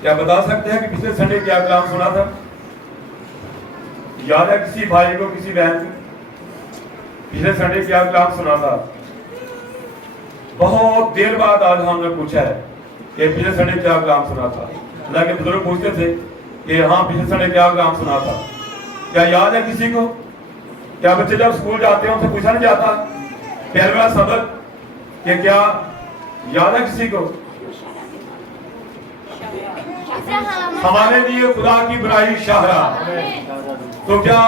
کیا بتا سکتے ہیں کہ پچھلے سنڈے کیا کلام سنا تھا؟ یاد ہے کسی بھائی کو، کسی بہن کو؟ پچھلے سنڈے کیا کلام سنا تھا؟ بہت دیر بعد آج ہم نے پوچھا ہے کہ پچھلے سنڈے کیا کلام سنا تھا۔ اللہ کے بزرگ پوچھتے تھے کہ ہاں پچھلے سنڈے کیا کلام سنا تھا؟ کیا یاد ہے کسی کو؟ کیا بچے جب اسکول جاتے ہیں ان سے پوچھا نہیں جاتا پہلا سبق کہ کیا یاد ہے کسی کو؟ ہمارے لیے خدا کی بنائی شاہراہ، تو کیا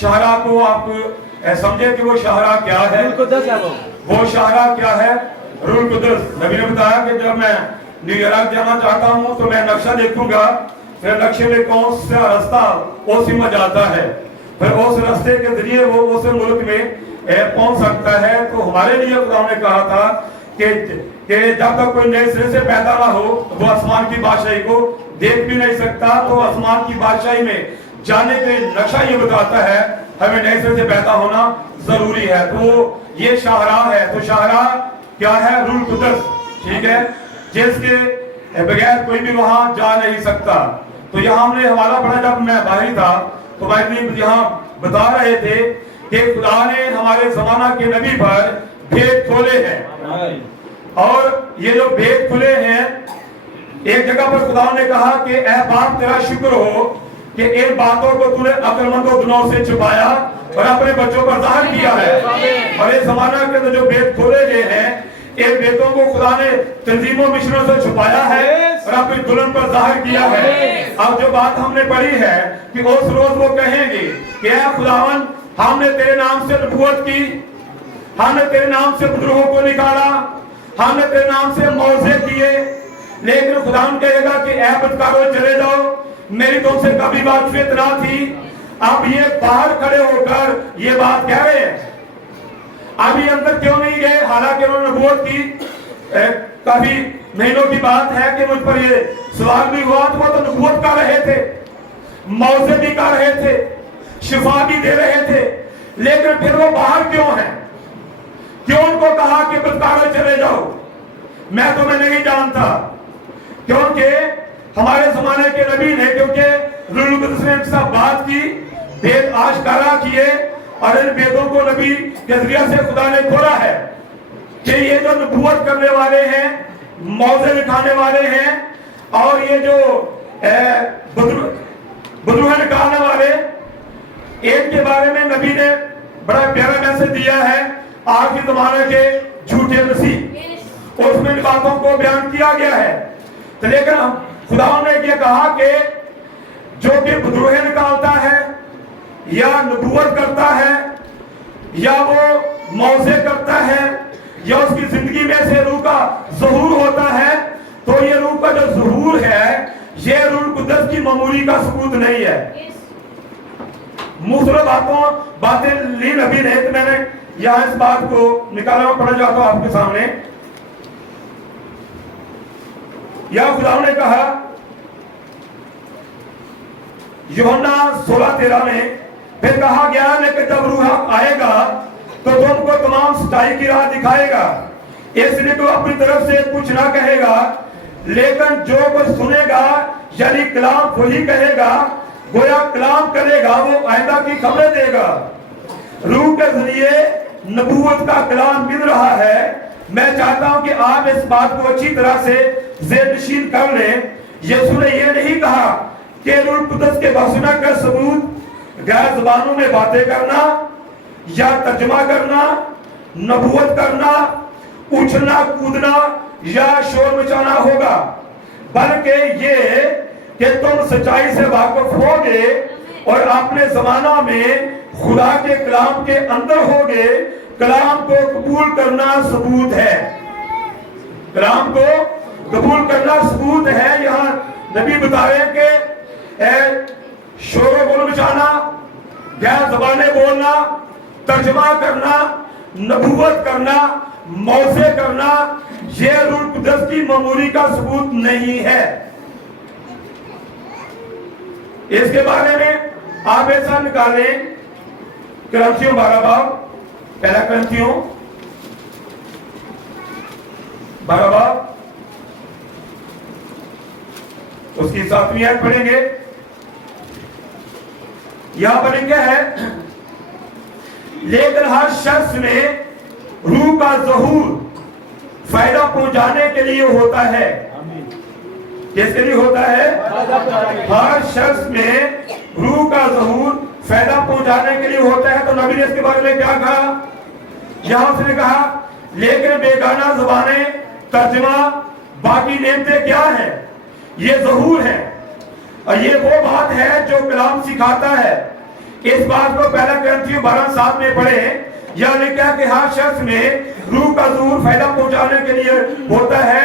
شاہراہ کو آپ سمجھے کہ وہ شاہراہ کیا ہے؟ وہ شاہراہ کیا ہے؟ روح القدس۔ نبی نے بتایا کہ جب میں نیو یارک جانا چاہتا ہوں تو میں نقشہ دیکھوں گا، پھر نقشے میں کون سا رستہ اسی میں جاتا ہے، پھر اس رستے کے ذریعے وہ اس ملک میں پہنچ سکتا ہے۔ تو ہمارے لیے خدا نے کہا تھا کہ جب تک کوئی نئے سرے سے پیدا نہ ہو وہ آسمان کی بادشاہی کو دیکھ بھی نہیں سکتا۔ تو آسمان کی بادشاہی میں جانے کے نقشہ یہ بتاتا ہے ہمیں نئے سرے سے پیدا ہونا ضروری ہے۔ تو یہ شاہراہ ہے۔ تو شاہراہ کیا ہے؟ روح القدس، ٹھیک ہے، جس کے بغیر کوئی بھی وہاں جا نہیں سکتا۔ تو یہاں ہم نے حوالہ پڑھا، جب میں باہر تھا تو بھائی یہاں بتا رہے تھے کہ خدا نے ہمارے زمانہ کے نبی پر بھید کھولے ہیں، اور یہ جو بھید کھلے ہیں، ایک جگہ پر خدا نے کہا کہ اے باپ تیرا شکر ہو کہ ان باتوں کو تو نے عقل مندوں دنوں سے چھپایا اور اپنے بچوں پر ظاہر کیا ہے۔ اور اس زمانہ کے اندر جو بھید کھولے گئے ہیں، ان بھیدوں کو خدا نے تنظیموں مشنوں سے چھپایا ہے اور اپنی دلہن پر ظاہر کیا ہے۔ اب جو بات ہم نے پڑھی ہے کہ اس روز وہ کہیں گے کہ اے خداوند ہم نے تیرے نام سے نبوت کی، ہم نے تیرے نام سے بدروہوں کو نکالا، ہم نے تیرے نام سے موعظے کیے، لیکن خداوند کہے گا کہ اے بدکاروں چلے جاؤ، میری تم سے کبھی بات چیت نہ تھی۔ اب یہ باہر کھڑے ہو کر یہ بات کہہ رہے ہیں، اب یہ اندر کیوں نہیں گئے؟ حالانکہ انہوں نے نبوت کی، کافی مہینوں کی بات ہے کہ مجھ پر یہ سوال بھی ہوا، تو وہ تو نبوت کر رہے تھے، موعظے بھی کر رہے تھے، شفا بھی دے رہے تھے، لیکن پھر وہ باہر کیوں ہیں؟ کیوں ان کو کہا کہ بدکاروں چلے جاؤ؟ میں تمہیں نہیں جانتا، کیونکہ ہمارے زمانے کے نبی نے، کیونکہ روح القدس نے ان سے بات کی، بھید آشکارا کیے، اور ان بھیدوں کو نبی کے ذریعے سے خدا نے کھولا ہے کہ یہ جو نبوت کرنے والے ہیں، موعظے دکھانے والے ہیں، اور یہ جو بدروہیں نکالنے والے، ان کے بارے میں نبی نے بڑا پیارا میسج دیا ہے، آخری زمانے کے جھوٹے مسیح، اس میں ان باتوں کو بیان کیا گیا ہے۔ تو لیکن خدا نے یہ کہا کہ جو کہ بدروہیں نکالتا ہے یا نبوت کرتا ہے یا وہ موعظے کرتا ہے یا اس کی زندگی میں سے روح کا ظہور ہوتا ہے، تو یہ روح کا جو ظہور ہے یہ روح القدس کی معمولی کا ثبوت نہیں ہے۔ مختلف باتیں لی نبی نے، تو میں نے یہاں اس بات کو نکالا اور پڑھا جاتا ہوں آپ کے سامنے۔ یا خدا نے کہا یوحنا 16:13 میں، پھر کہا گیا لیکن جب روح آئے گا تو تم کو تمام سچائی کی راہ دکھائے گا، اس لیے تو اپنی طرف سے کچھ نہ کہے گا، لیکن جو کچھ سنے گا یعنی کلام وہی کہے گا، گویا کلام کرے گا، وہ آئندہ کی خبریں دے گا۔ روح کے ذریعے نبوت کا کلام مل رہا ہے۔ میں چاہتا ہوں کہ آپ اس بات کو اچھی طرح سے ذہن نشین کر لیں۔ یسوع نے یہ نہیں کہا کہ روح القدس کے بسنا کا ثبوت غیر زبانوں میں باتیں کرنا یا ترجمہ کرنا، نبوت کرنا، اچھلنا کودنا یا شور مچانا ہوگا، بلکہ یہ کہ تم سچائی سے واقف ہوگے اور اپنے زمانہ میں خدا کے کلام کے اندر ہوگے۔ کلام کو قبول کرنا ثبوت ہے، کلام کو قبول کرنا ثبوت ہے۔ یہاں نبی بتا رہے ہیں کہ شور و گل مچانا، غیر زبانیں بولنا، ترجمہ کرنا، نبوت کرنا، موعظے کرنا، یہ روح القدس کی معمولی کا ثبوت نہیں ہے۔ اس کے بارے میں آپ ایسا نکالیں، کرنتھیوں 12 باب، پہلا کرنتھیوں 12 باب اس کی 7ویں آیت پڑھیں گے. یہاں پر کیا ہے؟ لیکن ہر شخص میں روح کا ظہور فائدہ پہنچانے کے لیے ہوتا ہے. کس کے لیے ہوتا ہے؟ ہر شخص میں روح کا ظہور فائدہ پہنچانے کے لیے ہوتا ہے. تو نبی نے اس کے بارے میں کیا کہا؟ یہاں اس نے کہا لیکن بیگانہ زبانیں، ترجمہ، باقی نعمتیں کیا ہیں؟ یہ ظہور ہے، اور یہ وہ بات ہے جو کلام سکھاتا ہے. اس بات کو پہلا کرنتھیوں 12:7 میں پڑھے. یہاں لکھا کہ ہر شخص میں روح کا ظہور فائدہ پہنچانے کے لیے ہوتا ہے.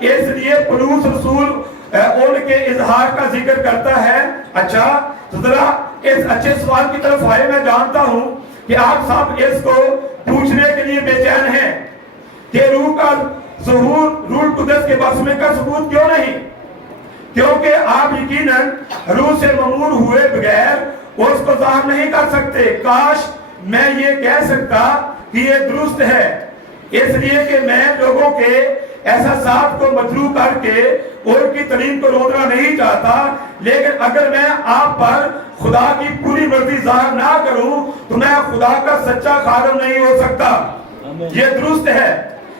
اس لیے پولس رسول ان کے اظہار کا ذکر کرتا ہے. اچھا تو ذرا اس اچھے سوال کی طرف آئے. میں جانتا ہوں کہ آپ سب اس کو پوچھنے کے لیے بے چین ہیں کہ روح کا ظہور روح القدس کے بسمے کا ثبوت کیوں نہیں؟ کیونکہ آپ یقیناً روح سے ممور ہوئے بغیر اس کو ظاہر نہیں کر سکتے. کاش میں یہ کہہ سکتا کہ یہ درست ہے، اس لیے کہ میں لوگوں کے احساسات کو مجروح کر کے ان کی تعلیم کو روکنا نہیں چاہتا. لیکن اگر میں آپ پر خدا کی پوری مرضی ظاہر نہ کروں تو میں خدا کا سچا خادم نہیں ہو سکتا. یہ درست ہے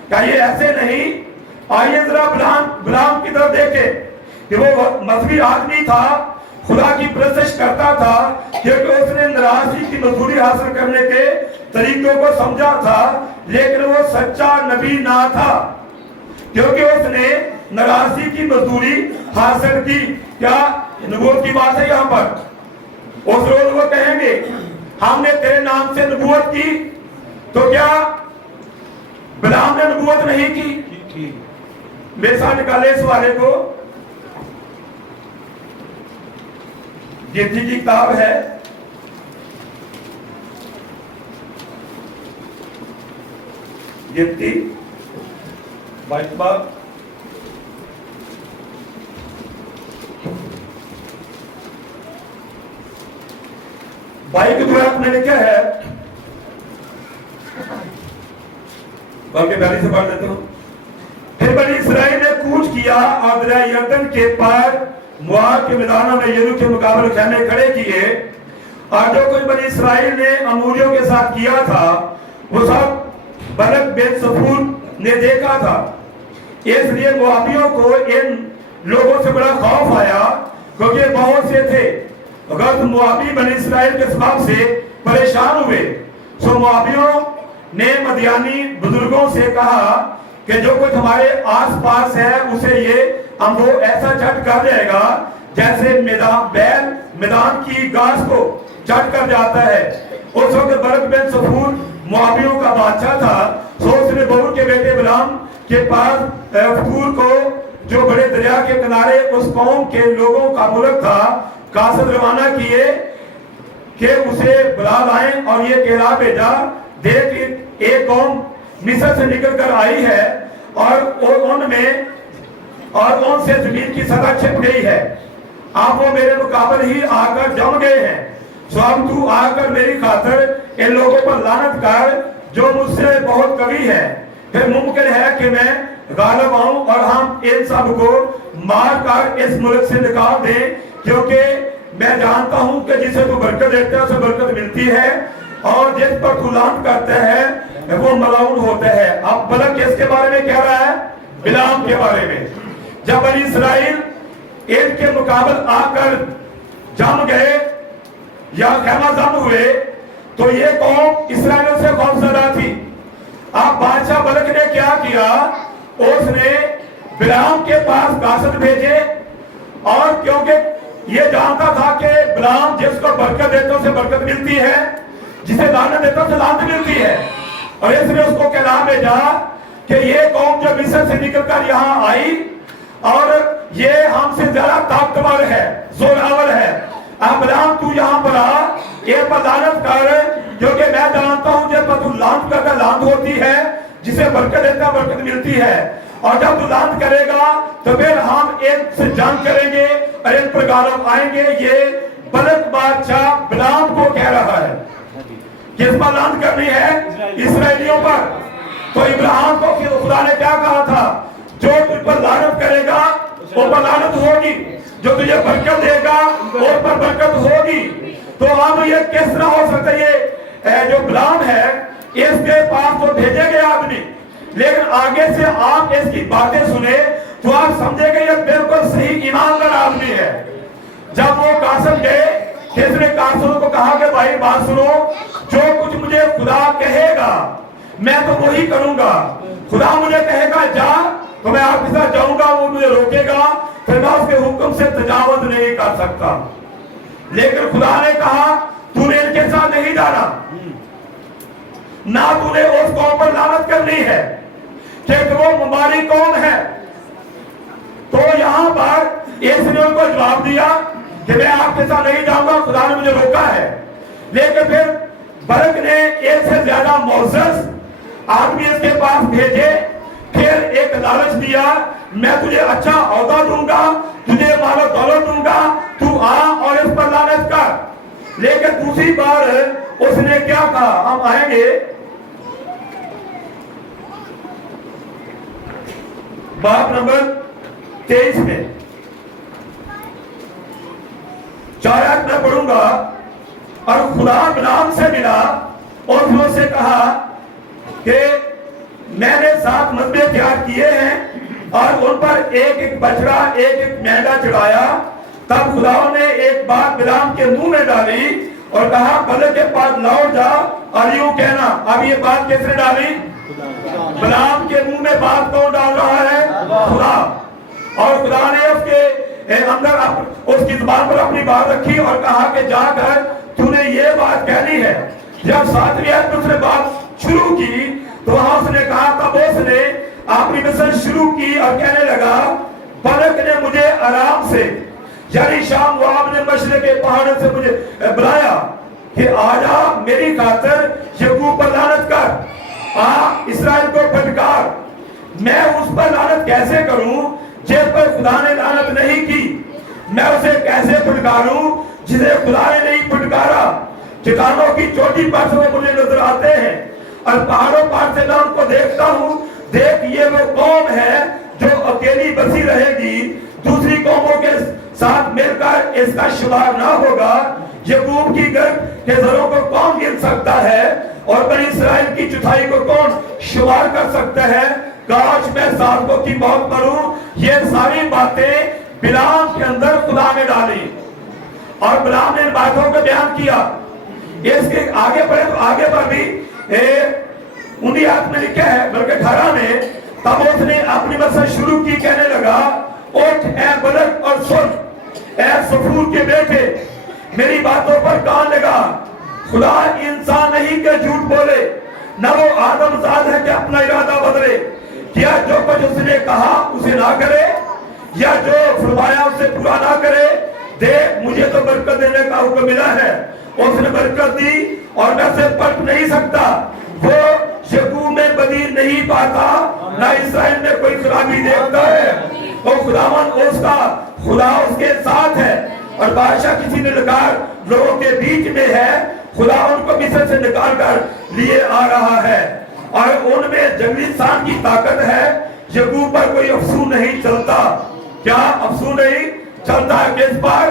کیا یہ ایسے نہیں؟ آئیے ذرا بلام کی طرف دیکھیں کہ وہ مذہبی آدمی تھا، خدا کی پرستش کرتا تھا کیونکہ اس نے ناراضی کی مزدوری حاصل کرنے کے طریقوں کو سمجھا تھا. لیکن وہ سچا نبی نہ تھا کیونکہ اس نے ناراضی کی مزدوری حاصل کی. کیا نبوت کی بات ہے یہاں پر؟ اس روز وہ کہیں گے ہم نے تیرے نام سے نبوت کی. تو کیا بلام نے نبوت نہیں کی؟ میرے ساتھ نکالے اس والے کو. گنتی کی کتاب ہے، گنتی 22 باب. بائی کی دعا میں لکھا ہے، بلکہ پہلے سے پڑھ دیتا ہوں. پھر بنی اسرائیل نے کوچ کیا اور دریائے یردن کے پار مواب کے میدانوں میں یریکو کے مقابلے خیمے کھڑے کیے. اور جو کچھ بنی اسرائیل نے اموریوں کے ساتھ کیا تھا وہ سب بلق بن صفور نے دیکھا تھا. اس لیے موابیوں کو ان لوگوں سے بڑا خوف آیا کیونکہ بہت سے تھے. غلط موابی بنی اسرائیل کے سبب سے پریشان ہوئے. سو موابیوں نے مدیانی بزرگوں سے کہا کہ جو کچھ ہمارے آس پاس ہے اسے یہ وہ ایسا چٹ کر دے گا جیسے بیل میدان کی گھاس کو چٹ کر جاتا ہے. اس وقت بلق بن صفور موابیوں کا بادشاہ تھا. سو اس نے بہور کے بیٹے بلام کے پاس فتور کو جو بڑے دریا کے کنارے اس قوم کے لوگوں کا ملک تھا قاصد روانہ کیے کہ اسے بلا لائیں اور یہ کہلا بھیجا دیکھ ایک قوم مصر سے نکل کر آئی ہے اور ان سے زمین کی سطح چھپ گئی ہے. آپ وہ میرے مقابل ہی آ کر جم گئے ہیں. سو اب تو آ کر میری خاطر ان لوگوں پر لعنت کر جو مجھ سے بہت قوی ہے. پھر ممکن ہے کہ میں غالب آؤں اور ہم ان سب کو مار کر اس ملک سے نکال دیں کیونکہ میں جانتا ہوں کہ جسے تو برکت دیتا ہے اسے برکت ملتی ہے اور جس پر تو لعنت کرتا ہے وہ ملعون ہوتا ہے. اب بلق کس کے بارے میں کہہ رہا ہے؟ بلام کے بارے میں. جب بنی اسرائیل ان کے مقابل آ کر جم گئے یا خیمہ زن ہوئے تو یہ قوم اسرائیل سے خوفزدہ تھی. اب بادشاہ بلق نے کیا کیا؟ اس نے بلام کے پاس قاصد بھیجے اور کیونکہ یہ جانتا تھا کہ بلام جس کو برکت دیتا اسے برکت ملتی ہے، جسے لعنت دیتا اسے لعنت ملتی ہے. اور اس نے اس کو کہلا بھیجا کہ یہ قوم جو مصر سے نکل کر یہاں آئی اور یہ ہم سے زیادہ طاقتور ہے، زوراور ہے. اب بلام تو یہاں پر آ، یہ پر لعنت کر کیونکہ میں جانتا ہوں جب تو لعنت کرتا لعنت ہوتی ہے، جسے برکت دیتا برکت ملتی ہے. اور جب تو لعنت کرے گا تو پھر ہم ان سے جنگ کریں گے اور ان پر غالب آئیں گے. یہ بلق بادشاہ بلام کو کہہ رہا ہے. کس پر لعنت کرنی ہے؟ اسرائیلیوں پر. تو ابراہیم کو خدا نے کیا کہا تھا؟ جو تجھ پر لعنت کرے گا وہ پر لعنت ہوگی. जो तुझे बरकत देगा और पर बरकत होगी। तो अब ये किस तरह हो सकता है? ये जो गुलाम है इसके पास तो भेजे गए आदमी, लेकिन आगे से आप इसकी बातें सुने तो आप समझेंगे ये बिल्कुल सही ईमानदार आदमी है। जब वो कासिम गए, किसने कासिम को कहा कि भाई बात सुनो, जो कुछ मुझे खुदा कहेगा मैं तो वही करूंगा। खुदा मुझे कहेगा जा तो मैं आपके साथ जाऊंगा, वो मुझे रोकेगा फिर मैं उसके हुक्म से तजावुज नहीं कर सकता। लेकिन खुदा ने कहा तूने इनके साथ नहीं जाना, ना तूने उस कौम पर लानत करनी है कि वो मुबारी कौम है। तो यहाँ पर इसने उनको जवाब दिया कि मैं आपके साथ नहीं जाऊंगा, खुदा ने मुझे रोका है। लेकिन फिर बरक ने एक से ज्यादा मोसेस आदमी इसके पास भेजे, फिर एक लालच दिया, मैं तुझे अच्छा औहदा दूंगा, तुझे मालो दौलत दूंगा, तू आ और इस पर लानत कर। लेकिन दूसरी बार उसने क्या कहा, हम आएंगे बात नंबर 23 में, 4 आयत में पढ़ूंगा। और खुदा बिलाम से मिला और उससे कहा कि मैंने 7 मज़बे तैयार किए हैं और उन पर एक एक बछड़ा एक एक मेंढा चढ़ाया। तब खुदा ने एक बात बिलाम के मुंह में डाली और कहा बलक के पास लौट जा और यूं कहना। अब ये बात किसने डाली? बिलाम के मुंह में बात कौन डाल रहा है? खुदा। और खुदा ने उसके अंदर उसकी जुबान पर अपनी बात रखी और कहा कि जाकर तूने ये बात कहनी है। जब 7वीं आयत में उसने बात शुरू की तो वहां उसने कहा, तब उसने अपनी मिशन शुरू की और कहने लगा बलक ने मुझे आराम से यानी शाम वाब ने मशरिक के पहाड़ों से मुझे बुलाया कि आजा मेरी खातिर यकूब पर लानत कर, आ इस्राएल को फटकार। मैं उस पर लानत कैसे करूं जिस पर खुदा ने लानत नहीं की? मैं उसे कैसे फटकारूं जिसे खुदा ने नहीं फटकारा? चट्टानों की चोटी पर से वो मुझे नजर आते हैं और पहाड़ों पर से मैं उनको देखता हूँ। देख ये वो कौम है जो अकेली बसी रहेगी, दूसरी कौमों के साथ मिलकर इसका शुमार ना होगा। यकूब की गर्द के जरों को कौन गिन सकता है और बनी इस्राएल की चौथाई को कौन शुमार कर सकता है? काश मैं साधकों की मौत करूं। ये सारी बातें बिलाम के अंदर खुदा ने डाली और बिलाम ने इन बातों को बयान किया। इसके आगे बढ़े तो आगे पर भी 19 आयत में लिखा है बल्कि 18 में, तब उसने अपनी मसद शुरू की, कहने लगा उठ ए बलक और सुन ए सफूर के बेटे, मेरी बातों पर कान लगा। खुदा इंसान नहीं के झूठ बोले, न वो आदमजाद है कि अपना इरादा बदले। क्या जो कुछ उसने कहा उसे ना करे या जो फरमाया उसे पूरा ना करे? देख मुझे तो बरकत देने का हुक्म मिला है, उसने बरकत दी और मैं उसे पलट नहीं सकता। वो यकूब में बदी नहीं पाता, ना इस्राएल में कोई खराबी देखता है। और खुदावन उसका खुदा उसके साथ है और बादशाह किसी ने निकाल लोगों के बीच में है। खुदा उनको मिस्र से निकाल कर लिए आ रहा है और उनमें जंगली इंसान की ताकत है। यकूब पर कोई अफसूस नहीं चलता। क्या अफसूस नहीं चलता है? किस पर?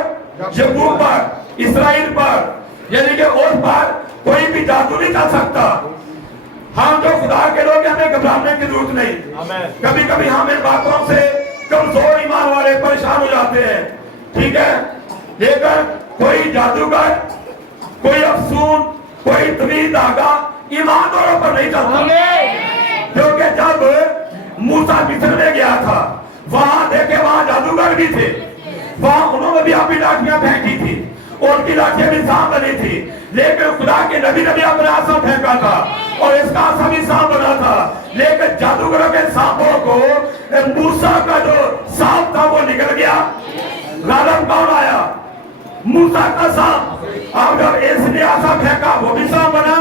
यकूब पर, इस्राएल पर, यानी कि उस पर कोई भी जादू नहीं चल सकता। हम जो खुदा के लोग हमें घबराने की जरूरत नहीं। कभी कभी हम इन बातों से कमजोर ईमान वाले परेशान हो जाते हैं, ठीक है, लेकिन कोई जादूगर, कोई अफसून, कोई तवीज धागा ईमानदारों पर नहीं चलता। क्योंकि जब मूसा मिस्र में गया था वहां देखे वहां जादूगर भी थे, वहां उन्होंने भी अपनी लाठियां फेंकी थी, उनकी लाठियां भी सांप बनी थी, लेकिन खुदा के नबी ने भी अपना आसा फेंका था और इसका आसा भी सांप बना था। लेकिन जादूगरों के सांपों को मूसा का जो सांप था वो निकल गया। गालिब कौन आया? मूसा का सांप। अब जब इसने आसा फेंका वो भी सांप बना,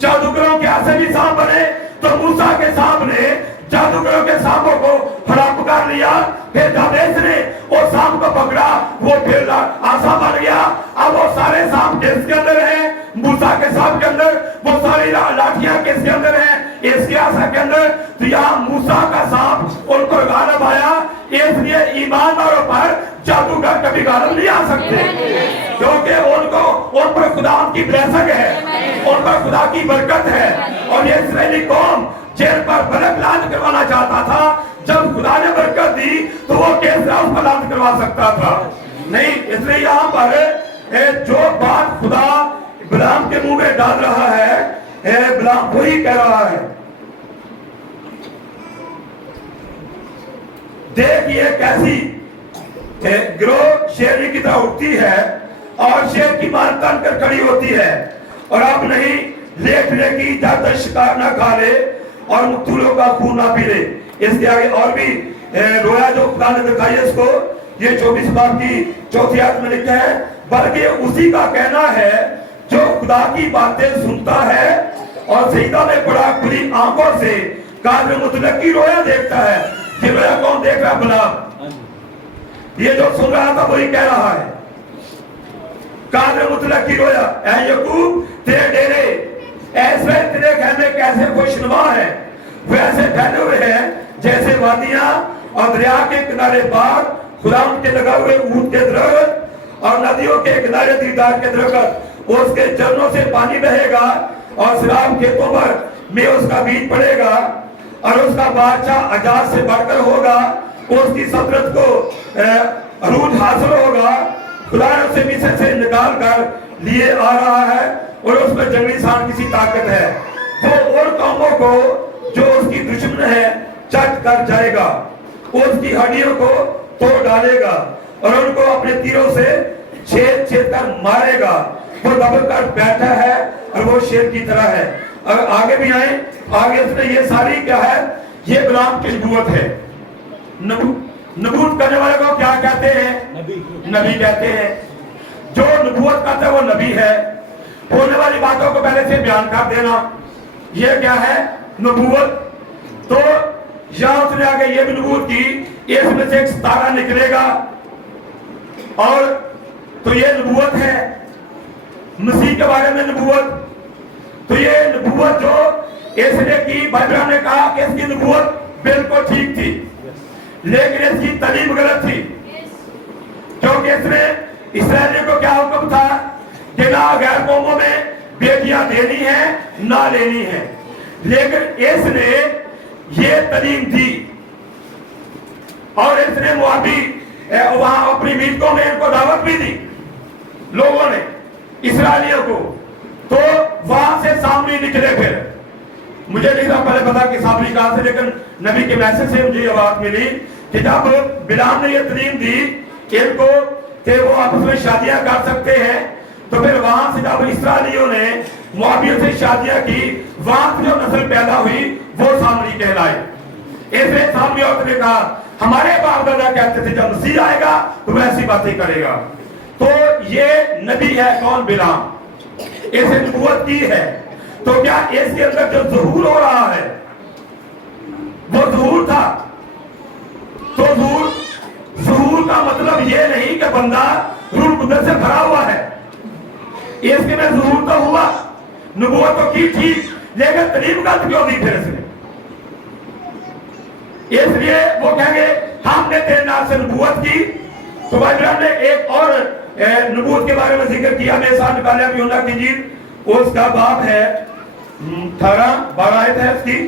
जादूगरों के आसे भी सांप बने, तो मूसा के सांप ने जादूगरों के सांपों को हड़प कर लिया। फिर जब इसने वो सांप को पकड़ा वो फिर आसा बन गया। अब वो सारे सांप किसके अंदर है? मूसा के सांप के अंदर। वो सारी लाठियां किसके अंदर है? इसके आसा के अंदर। तो यहाँ मूसा का सांप उनको गालिब आया, اس لیے ایمانداروں پر جادوگر کبھی غالب نہیں آ سکتے، کیونکہ ان پر خدا کی بلیسنگ ہے، ان پر خدا کی برکت ہے۔ اور یہ اسرائیلی قوم جن پر بلک لعنت کروانا چاہتا تھا، جب خدا نے برکت دی تو وہ کس طرح اس پر لعنت کروا سکتا تھا؟ نہیں۔ اس لیے یہاں پر جو بات خدا بلعام کے منہ میں ڈال رہا ہے، بلعام وہی کہہ رہا ہے۔ دیکھیے کیسی گروہ شیرنی کی طرح اٹھتی ہے اور شیر کی مان تن کر کھڑی ہوتی ہے، اور اب نہیں لیٹنے کی جب تک شکار نہ کھا لے اور مقتولوں کا خون نہ پی لے۔ اس کے آگے اور بھی رویا جو خدا نے دکھائی ہے اس کو، یہ 24 باب کی 4 آیت میں لکھا ہے، بلکہ اسی کا کہنا ہے جو خدا کی باتیں سنتا ہے اور سجدہ میں پڑا کھلی آنکھوں سے قادر مطلق کی رویا دیکھتا ہے۔ یہ رویا کون دیکھ رہا ہے؟ بلعام۔ یہ جو سن رہا تھا وہی کہہ رہا ہے، قادر مطلق کی رویا۔ اے یعقوب تیرے ڈیرے ایسے تیرے خیمے کیسے خوشنما ہے، وہ ایسے پھیلے ہوئے ہیں جیسے وادیاں اور دریا کے کنارے باغ، خدا ان کے لگا ہوئے اونٹ کے درخت اور ندیوں کے کنارے دیدار کے درخت۔ اس کے جھرنوں سے پانی بہے گا اور سیراب کھیتوں پر میں اس کا بیج پڑے گا، اور اس کا بادشاہ اجاز سے بڑھ کر ہوگا، اس کی سلطنت کو عروج حاصل ہوگا۔ خدا نے اسے مصر سے نکال کر لیے آ رہا ہے اور اس میں جنگلی سان کسی طاقت ہے۔ وہ اور قوموں کو جو اس کی دشمن ہے چٹ کر جائے گا، اس کی ہڈیوں کو توڑ ڈالے گا اور ان کو اپنے تیروں سے چھید چھید کر مارے گا۔ وہ دبل کر بیٹھا ہے اور وہ شیر کی طرح ہے۔ اگر آگے بھی آئیں، آگے اس میں یہ ساری کیا ہے؟ یہ بلعام کی نبوت ہے۔ نبوت کرنے والے کو کیا کہتے ہیں؟ نبی کہتے ہیں۔ جو نبوت کرتا ہے وہ نبی ہے۔ ہونے والی باتوں کو پہلے سے بیان کر دینا، یہ کیا ہے؟ نبوت۔ تو یہاں اس نے آگے یہ بھی نبوت کی، اس میں سے ایک ستارہ نکلے گا، اور تو یہ نبوت ہے۔ مسیح کے بارے میں نبوت، تو یہ نبوت جو اس نے کی، بائبل نے کہا کہ اس کی نبوت بالکل ٹھیک تھی، لیکن اس کی تعلیم غلط تھی، کیونکہ اس نے اسرائیلیوں کو کیا حکم تھا کہ نہ غیر قوموں میں بیٹیاں دینی ہیں نہ لینی ہیں، لیکن اس نے یہ تعلیم دی اور اس نے وہاں اپنی میتوں میں ان کو دعوت بھی دی، لوگوں نے، اسرائیلیوں کو۔ تو وہاں سے سامری نکلے۔ پھر مجھے نہیں تھا پہلے پتا کہ سامری کہاں سے، لیکن نبی کے میسج سے مجھے یہ بات ملی کہ جب بلعام نے یہ تعلیم دی ان کو کہ وہ آپس میں شادیاں کر سکتے ہیں، تو پھر وہاں سے جب اسرائیلیوں نے موابیوں سے شادیاں کی، وہاں سے جو نسل پیدا ہوئی وہ سامری کہلائے۔ اس نے سامری عورت نے کہا ہمارے باپ دادا کہتے تھے جب مسیح آئے گا تو وہ ایسی باتیں کرے گا۔ تو یہ نبی ہے کون؟ بلعام۔ اس نے نبوت کی ہے، تو کیا اس کے اندر جو ظہور ہو رہا ہے وہ ظہور تھا؟ تو ظہور کا مطلب یہ نہیں کہ بندہ روح القدس سے بھرا ہوا ہے، اس کے میں ظہور تو ہوا، نبوت تو کی ٹھیک، لیکن تعلیم غلط کیوں دی پھر اس نے؟ اس لیے وہ کہیں گے ہم نے تیرے نام سے نبوت کی۔ تو بائبل نے ایک اور نبوت کے بارے میں ذکر کیا، میں ساتھ نکالیا بھی یوحنا کی انجیل، اس کا باب ہے 18-12 آیت ہے اس کی۔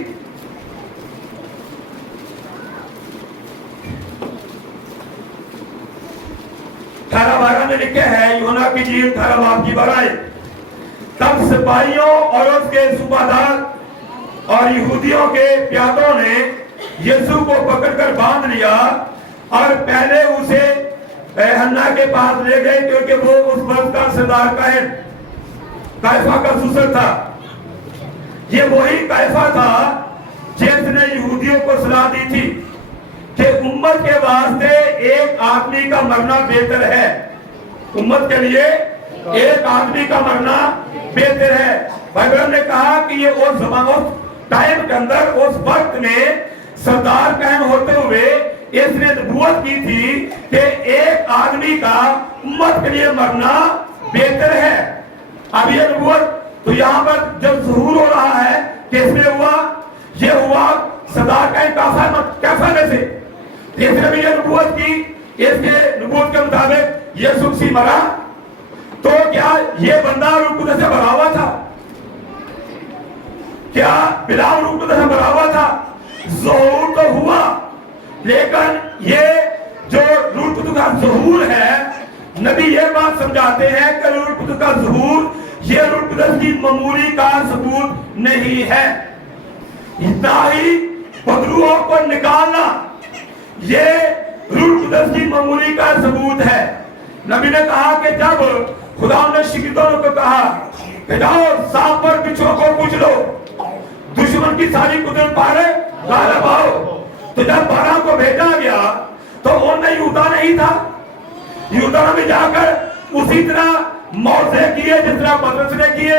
18-12 میں لکھے ہیں یوحنا کی انجیل 18 باب کی 12 آیت، تب سپاہیوں اور اس کے صوبادار اور یہودیوں کے پیادوں نے یسوع کو پکڑ کر باندھ لیا اور پہلے اسے حنا کے پاس لے گئے، کیونکہ وہ اس وقت کا سردار قیافہ کا سسر تھا۔ یہ وہی قیافہ تھا جس نے یہودیوں کو صلاح دی تھی کہ امت کے واسطے ایک آدمی کا مرنا بہتر ہے، امت کے لیے ایک آدمی کا مرنا بہتر ہے۔ بائبل نے کہا کہ یہ اس زمانے ٹائم کے اندر اس وقت میں سردار قائم ہوتے ہوئے اس نے نبوت کی تھی کہ ایک آدمی کا امت کے لیے مرنا بہتر ہے۔ اب یہ نبوت تو یہاں پر جب ظہور ہو رہا ہے کس میں ہوا؟ یہ ہوا سردار قائم کیفہ میں سے، اس نے بھی یہ نبوت इसके नबूवत के मुताबिक यीशु मसीह मरा तो क्या ये बंदा रूह कुदस से भरा हुआ था? क्या बिलाल रूह कुदस से भरा हुआ था? ज़हूर तो हुआ, लेकिन ये जो रूह कुदस का ज़हूर है, नबी ये बात समझाते हैं कि रूह कुदस का ज़हूर ये रूह कुदस की ममूरी का सबूत नहीं है। इतना ही बदरूहों को निकालना ये रूह कुदस की ममूरी का सबूत है। नबी ने कहा कि जब खुदा ने शिगिर्दों को कहा कि जाओ सांप पर बिच्छुओं को पूछ लो, दुश्मन की सारी कुदरत पारे गालिब आओ, तो जब 12 को भेजा गया तो उनमें यहूदा नहीं था। यहूदा ने भी जाकर उसी तरह मौजे किए जिस तरह पतरस ने किए,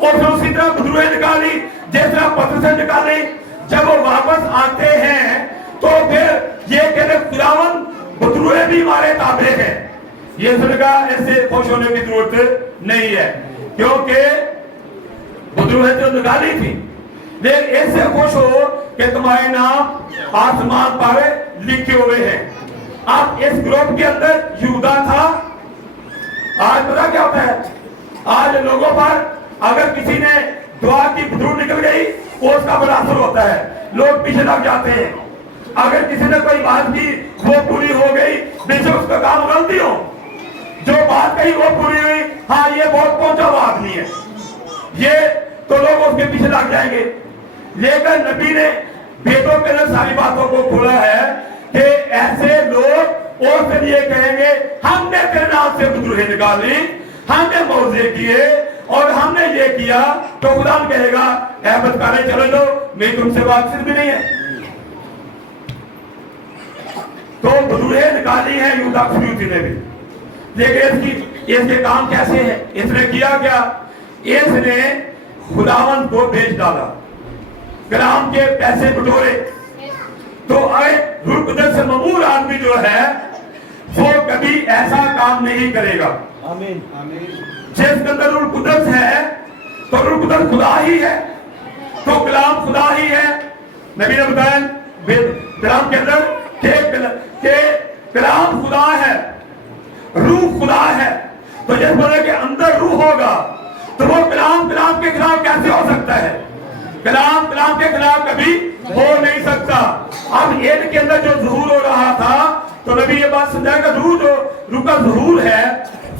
और फिर उसी तरह बदरूहें निकाली जिस तरह पतरस ने निकाली। जब वो वापस आते हैं तो फिर ये कहते खुदावन बदरूहें भी हमारे ताबे हैं। ये सुनकर ऐसे खुश होने की जरूरत नहीं है, क्योंकि बदरूहें तो निकाली थी, लेकिन ऐसे खुश हो कि तुम्हारे नाम आसमान पर लिखे हुए हैं। अब इस ग्रुप के अंदर यहूदा था। आज पता क्या होता है, आज लोगों पर अगर किसी ने दुआ की बदरू निकल गई वो उसका बड़ा असर होता है, लोग पीछे लग जाते हैं। अगर किसी ने कोई बात की वो पूरी हो गई, बेशक उसका काम गलती हो, जो बात कही वो पूरी हुई, हाँ ये बहुत पहुंचा हुआ आदमी है, ये तो लोग उसके पीछे लग जाएंगे। लेकिन नबी ने बेटों के लिए सारी बातों को खोला है कि ऐसे लोग और फिर ये कहेंगे हमने तेरे नाम से बदरूहें निकाली, हमने मौजे किए और हमने ये किया, तो खुदा कहेगा ऐ बदकारे चले जाओ, मेरी तुमसे बातचीत भी नहीं है। तो बदरूहें निकाली है यहूदा खरीदी ने भी, लेकिन इसके काम कैसे है? इसने किया क्या? इसने खुदावन को बेच डाला, ग्राम के पैसे बटोरे। तो रूह कुदस से ममूर आदमी जो है वो कभी ऐसा काम नहीं करेगा। आमीन। जिसके अंदर रूह कुदस है तो रूह कुदस खुदा ही है, तो कलाम खुदा ही है। नबी ने बताया कलाम के अंदर के कलाम खुदा है, रूह खुदा है। तो जिस बंदे के अंदर रूह होगा तो वो कलाम के खिलाफ कैसे हो सकता है? कलाम के खिलाफ कभी हो नहीं सकता। अब इनके अंदर जो ज़हूर हो रहा था, तो नबी ये बात समझाएगा रूह का ज़हूर है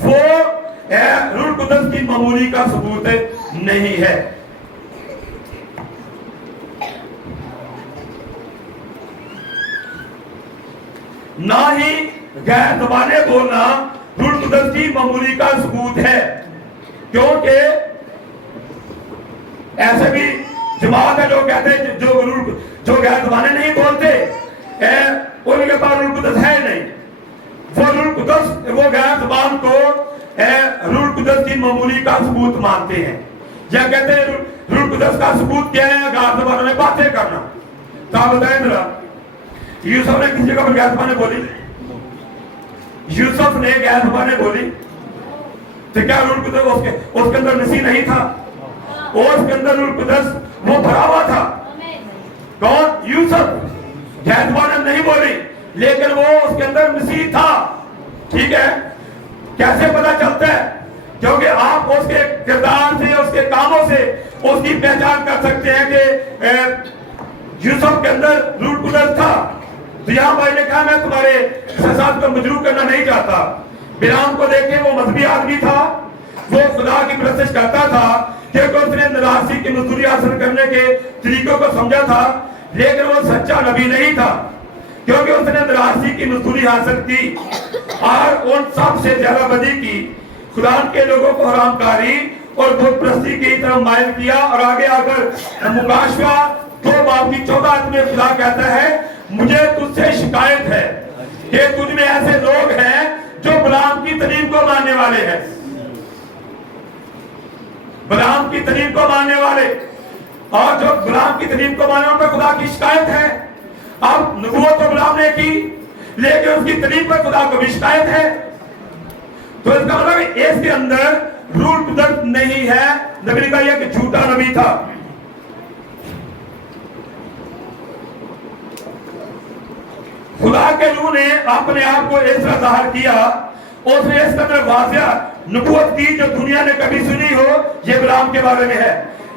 वो रूह कुदस की मामूली का सबूत नहीं है। ना ही गैर ज़बानें बोलना रूह कुदस की मामूली का सबूत है, क्योंकि ऐसे भी जमात है जो कहते हैं जो गैर ज़बानें नहीं बोलते उनके पास रूह कुदस है नहीं। वो रूह कुदस वो गैर ज़बान को रूह कुदस की मामूली का सबूत मानते हैं, या कहते हैं रूह कुदस का सबूत क्या है? गैर ज़बानों में बातें करना। तो आप बताएं जरा, यूसुफ ने किसी जगह पर गैर ज़बानें बोली? यूसुफ ने गैर ज़बानें बोली तो क्या रूह कुदस उसके अंदर नसीह नहीं था? और उसके अंदर रूह कुदस वो भरा हुआ था। कौन? यूसुफ। गैर ज़बानें नहीं बोली, लेकिन वो उसके अंदर नसीह था। ठीक है, कैसे पता चलता है? क्योंकि आप उसके किरदार से, उसके कामों से उसकी पहचान कर सकते हैं कि यूसुफ के अंदर रूह कुदस था। तो यहाँ भाई ने कहा मैं तुम्हारे साथ को मजरूह करना नहीं चाहता। बिलाम को देखे वो मजहबी आदमी था, वो खुदा की परस्तिश करता था, क्योंकि उसने नरासी की मजदूरी हासिल करने के तरीकों को समझा था, लेकिन वो सच्चा नबी नहीं था, क्योंकि उसने नरासी की मजदूरी हासिल की और उन सबसे ज्यादा बदी की, खुदा के लोगों को हरामकारी और बुत परस्ती की तरफ माइल किया। और आगे आकर मुकाशवा 2 बाब की 14 में खुदा कहता है मुझे तुझसे शिकायत है कि तुझ में ऐसे लोग हैं जो बलाम की तलीम को मानने वाले हैं, बलाम की तलीम को मानने वाले, और जो बलाम की तलीम को मानने वाले पर खुदा की शिकायत है। अब नबूवत तो बलाम ने की, लेकिन उसकी तलीम पर खुदा को भी शिकायत है। तो इसका मतलब इसके अंदर रूह कुदस नहीं है। नबी ने कहा यह कि झूठा नबी था। खुदा के रूह बिलाम ने अपने आप को इस तरह जाहिर किया, उसने इस कदर वाज़िह नबूवत की जो दुनिया ने कभी सुनी हो, ये बिलाम के बारे में है।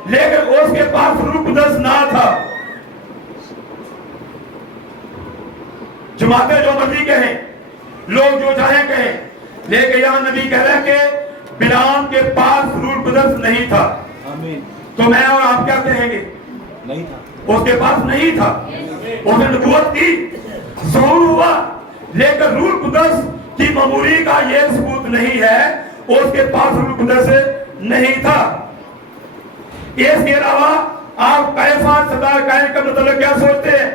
लेकिन उसके पास रूह कुदस ना था। जमाते जो मर्जी कहें, लोग जो चाहे कहें, लेकिन यहाँ नबी कह रहे हैं कि बिलाम के पास रूह कुदस नहीं था। तो मैं और आप क्या कहेंगे? नहीं था, उसके पास नहीं था। उसने नबूवत की, ज़हूर हुआ, लेकिन रूह कुदस की ममूरी का ये सबूत नहीं है, उसके पास रूह कुदस नहीं था। इसके अलावा आप कैफा सदा कायन का मतलब क्या सोचते हैं?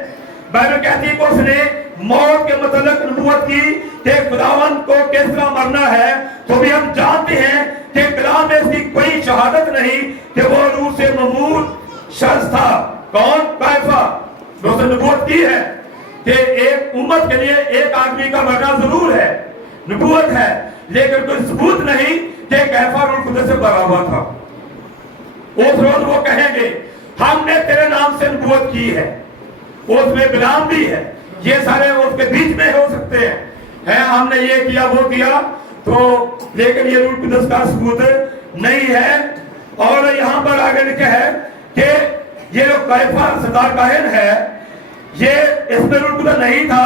बाइबल कहती है कि उसने मौत के मतलब नबूवत की कि खुदावन को किस तरह मरना है, तो भी हम जानते हैं कि कलाम में इसकी कोई शहादत नहीं कि वो रूह से ममूर शख्स था। कौन? कैफा। उसने नबूवत की है कि एक उम्मत के लिए एक आदमी का मरना जरूर है, नबूवत है, लेकिन कोई सबूत नहीं कि कैफा रूह कुदस से भरा हुआ था। उस रोज वो कहेंगे हमने तेरे नाम से नबूवत की है, उसमें बिलाम भी है, ये सारे उसके बीच में हो सकते हैं हमने ये किया वो किया, तो लेकिन ये रूह कुदस का सबूत नहीं है। और यहाँ पर आगे लिखा है कि ये जो कैफा सरदार काहिन है, ये इसमें रूह कुदस नहीं था,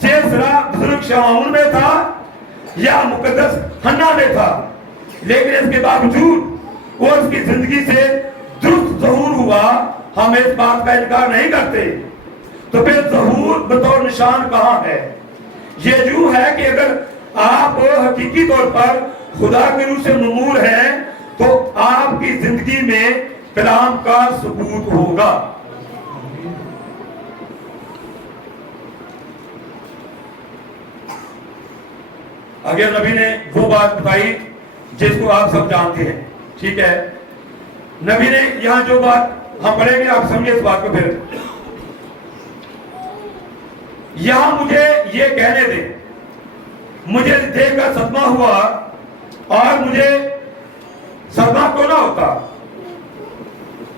जिसरा बुजुर्ग शमऊन में था या मुकद्दस हन्ना में था, लेकिन इसके बावजूद वो उसकी जिंदगी से दुरुस्त ज़हूर हुआ। हम इस बात का इनकार नहीं करते। तो फिर ज़हूर बतौर निशान कहाँ है? ये यूं है कि अगर आप हकीकी तौर पर खुदा के रूह से ममूर हैं, तो आपकी जिंदगी में कलाम का सबूत होगा। आगे नबी ने वो बात बताई जिसको आप सब जानते हैं, ठीक है? नबी ने यहां जो बात हम पढ़ेंगे, आप समझिए इस बात को। फिर यहां मुझे ये कहने दे, मुझे देखकर सदमा हुआ, और मुझे सदमा क्यों ना होता,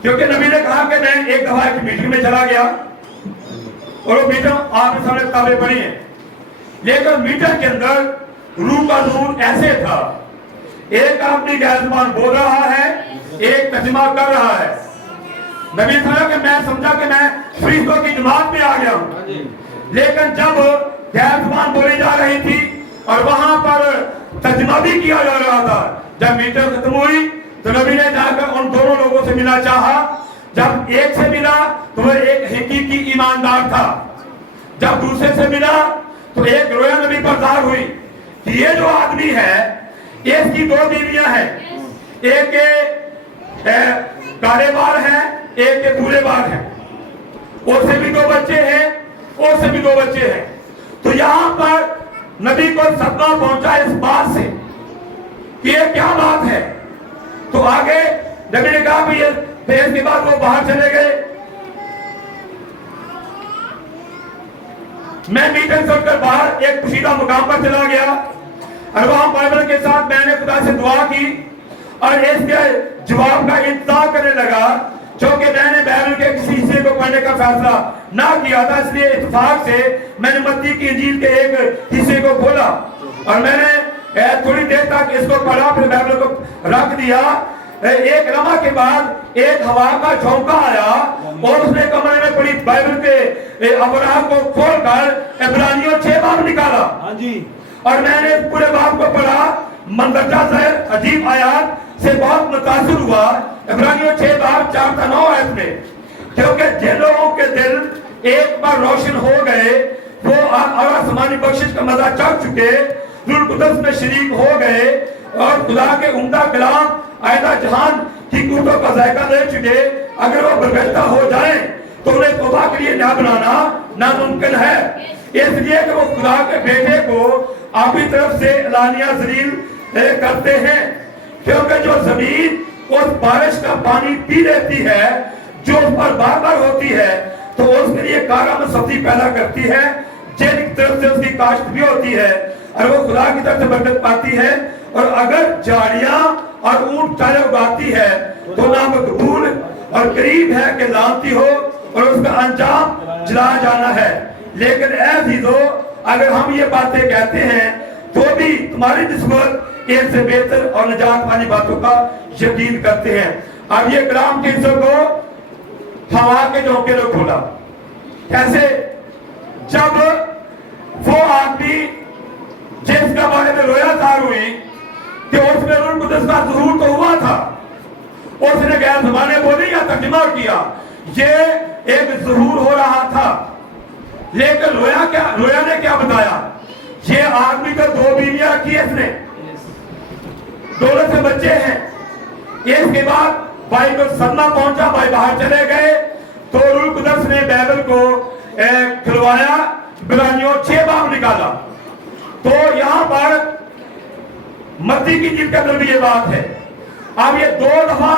क्योंकि नबी ने कहा कि मैं एक दफा एक मीटिंग में चला गया, और वो मीटिंग आपने सामने किताबें पढ़ी हैं, लेकिन मीटिंग के अंदर रूह का नूर ऐसे था, एक अपनी गैर ज़बान बोल रहा है, एक तर्जुमा कर रहा है। नबी कहा कि मैं समझा कि मैं फरिश्तों की जमात में आ गया हूं, लेकिन जब गैर ज़बान बोली जा रही थी और वहां पर तर्जुमा भी किया जा रहा था, जब मीटिंग खत्म हुई तो नबी ने जाकर उन दोनों लोगों से मिलना चाहा। जब एक से मिला तो वह एक हकीकी ईमानदार था, जब दूसरे से मिला तो एक रोया नबी पर ज़ाहिर हुई कि ये जो आदमी है, इसकी दो बीवियां हैं, एक के काले बाल है, एक के भूरे बाल है, उससे भी दो बच्चे हैं, उससे भी दो बच्चे हैं। तो यहां पर नबी को सदमा पहुंचा इस बात से कि ये क्या बात है। तो आगे नबी ने कहा कि फिर इसके बाद वो बाहर चले गए। मैं मीटिंग छोड़कर बाहर एक पोशीदा मुकाम पर चला गया, और वहां बाइबल के साथ मैंने खुदा से दुआ की और इसके जवाब का इंतजार करने लगा, क्योंकि मैंने बाइबल के किसी हिस्से को पढ़ने का फैसला ना किया था। इसलिए इत्तेफाक से मैंने मत्ती की इंजील के एक हिस्से को खोला और मैंने थोड़ी देर तक इसको पढ़ा, फिर बाइबल को रख दिया। एक लम्हा के बाद एक हवा का झोंका आया और उसने कमरे में पड़ी बाइबल के अबराह को खोलकर इब्रानियों 6 बाब निकाला। हाँ जी। और मैंने पूरे बाब को पढ़ा, मंदरजा ज़हर अजीब आयात से बहुत मुतासिर हुआ। इब्रानियों 6 बाब 4 से 9 आयत में, क्योंकि जिन लोगों के दिल एक बार रोशन हो गए, वो और आसमानी बख्शिश का मजा चख चुके, रूह कुदस में शरीक हो गए और खुदा के उम्दा कलाम आयदा जहान की कुतों का जायका ले चुके, अगर वो बरगश्ता हो जाए तो उन्हें तौबा के लिए ना बनाना नामुमकिन है। इसलिए कि वो खुदा के बेटे को आपकी तरफ से लानिया जलील करते हैं, क्योंकि जो जमीन उस बारिश का पानी पी लेती है जो उस पर बार बार होती है, तो उसके लिए कारा में सब्जी पैदा करती है, जिनकी तरफ से उसकी काश्त भी होती है और वो खुदा की तरफ से बरकत पाती है। और अगर झाड़ियां और ऊंट चारे उगाती है तो ना मकबूल और करीब है कि लानती हो और उसका अंजाम जलाया जाना है। लेकिन ऐ अज़ीज़ों, अगर हम ये बातें कहते हैं तो भी तुम्हारी निस्बत एक से बेहतर और निजात वाली बातों का यकीन करते हैं। अब ये कलाम के हिस्सों को हवा के झोंके ने खोला। कैसे? जब वो आदमी जिसका बारे में रोया हुई कि उसमें रूह कुदस का ज़ुहूर तो हुआ था, उसने गैर ज़बानें बोली या तर्जुमा किया, ये एक ज़ुहूर हो रहा था। लेकिन रोया ने क्या बताया? ये आदमी तो 2 बीवियां रखी है इसने, दोनों से बच्चे हैं। इसके बाद भाई को सदमा पहुंचा, भाई बाहर चले गए तो रूह कुदस ने बाइबल को खुलवाया, इब्रानियों 6 बाब निकाला। तो यहां पर मत्ती की जिद के अंदर भी ये बात है। अब ये 2 दफा